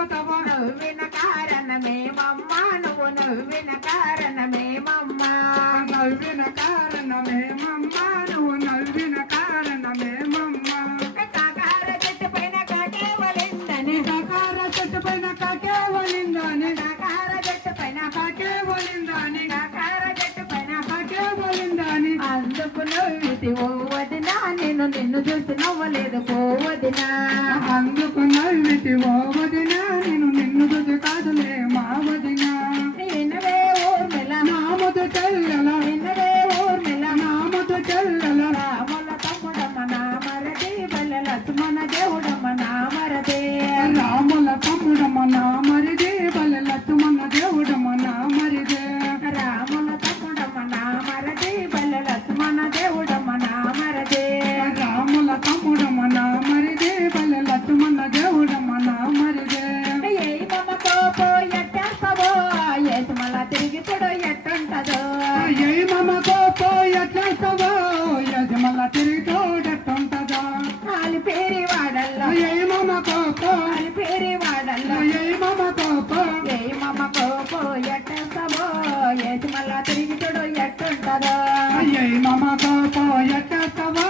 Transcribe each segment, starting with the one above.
వెళ్ళిపోతావా నవ్విన కారణమేమమ్మా నువ్వు నవ్విన కారణమేమమ్మా నవ్విన కారణమేమమ్మా నువ్వు నవ్విన కారణమేమమ్మా కాకార చెట్టు పైన కాకే వలిందని కాకార చెట్టు పైన కాకే వలిందని కాకార చెట్టు పైన కాకే వలిందని కాకార చెట్టు పైన కాకే వలిందని అందుకు నవ్వితి ఓ వదినా నేను నిన్ను చూసి నవ్వలేదు పోవదినా అందుకు నవ్వితి ఓ వదినా నేను నిన్ను చూసి కాదులే మా వదినా నిన్నవే ఊర్మిళ నామదు చెల్లెల నిన్నవే ఊర్మిళ నామదు చెల్లెల రాముల తమ్ముడమ్మ నా మరది బల్ల లక్ష్మణ దేవుడమ్మ నా మరదే రాముల తమ్ముడమ్మ నా మరిదే బల లక్ష్మణ దేవుడమ్మ నా మరిదే రాముల తమ్ముడమ్మ నా మరది బల్ల లక్ష్మణ దేవుడమ్మ నా మరదే రాముల తమ్ముడమ్మ నా మరిదే బల లక్ష్మణ దేవుడమ్మ నా మరిదే ఏ మమ్మ కోపో ఎట్టేస్తావో ఏసు మళ్ళా తిరిగి కూడా ఎట్టుంటదో ఏ మమ కోపో ఎట్లేస్తావో యజమల తిరిగి తోడెట్టుంటదా పేరి వాడల్లో ఏ మమ కోపో పేరి వాడల్లో ఏ మమ కోపో ఏ మమ్మ కోపో ఎట్టేస్తావో ఏసు మళ్ళా తిరిగి చూడు ఎట్టుంటదో ఏ మమ కోపో ఎట్టేస్తావో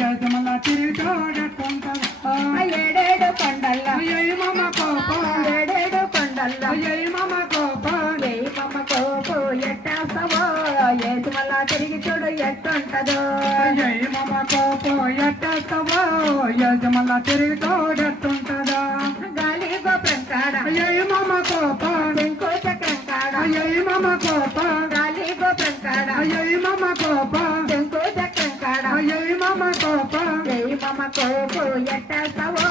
యజమల తిరిగి తోడెట్టుంటదా ఏడేడు కొండల్లో ఏ మమ కోపో ఏడేడు కొండల్లో ఏ మమ కోపో ఏ మమ్మ కోపో ఎట్టేస్తావో ఏసు మళ్ళా తిరిగి చూడు ఎట్టుంటదో ఏ మమ కోపో ఎట్టేస్తావో యజమల తిరిగి తోడెట్టుంటదా గాలి గోపురం కాడ ఏ మమ కోపో శంకు చక్రం కాడ ఏ మమ కోపో గాలి గోపురం కాడ ఏ మమ కోపో శంకు చక్రం కాడ ఏ మమ కోపో ఏ మమ్మ కోపో ఎట్టేస్తావో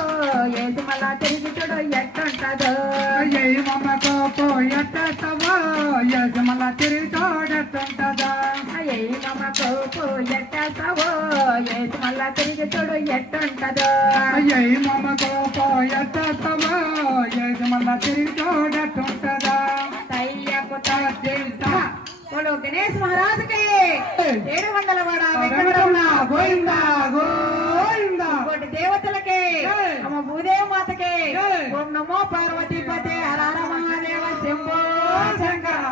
ఏసు మళ్ళా తిరిగి చూడు ఎట్టుంటదో ఏ మమ కోపో ఎట్టేస్తావో యజమల తిరిగి తోడెట్టుంటదా ఏ మమ్మ కోపో ఎట్టేస్తావో ఏసు మళ్ళా తిరిగి చూడు ఎట్టుంటదో ఏ మమ కోపో ఎట్టేస్తావో యజమల తిరిగి తోడెట్టుంటదా తయ్యకు తగ్గింటా बोलो गणेश महाराज के 700 वाड़ा వెంకటరమణ గోవిందా గోవిందా కోటి దేవతలకే నమ భూదేవ మాతకే ఓం నమో పార్వతీపతే హర హర మహాదేవ శంభో శంకర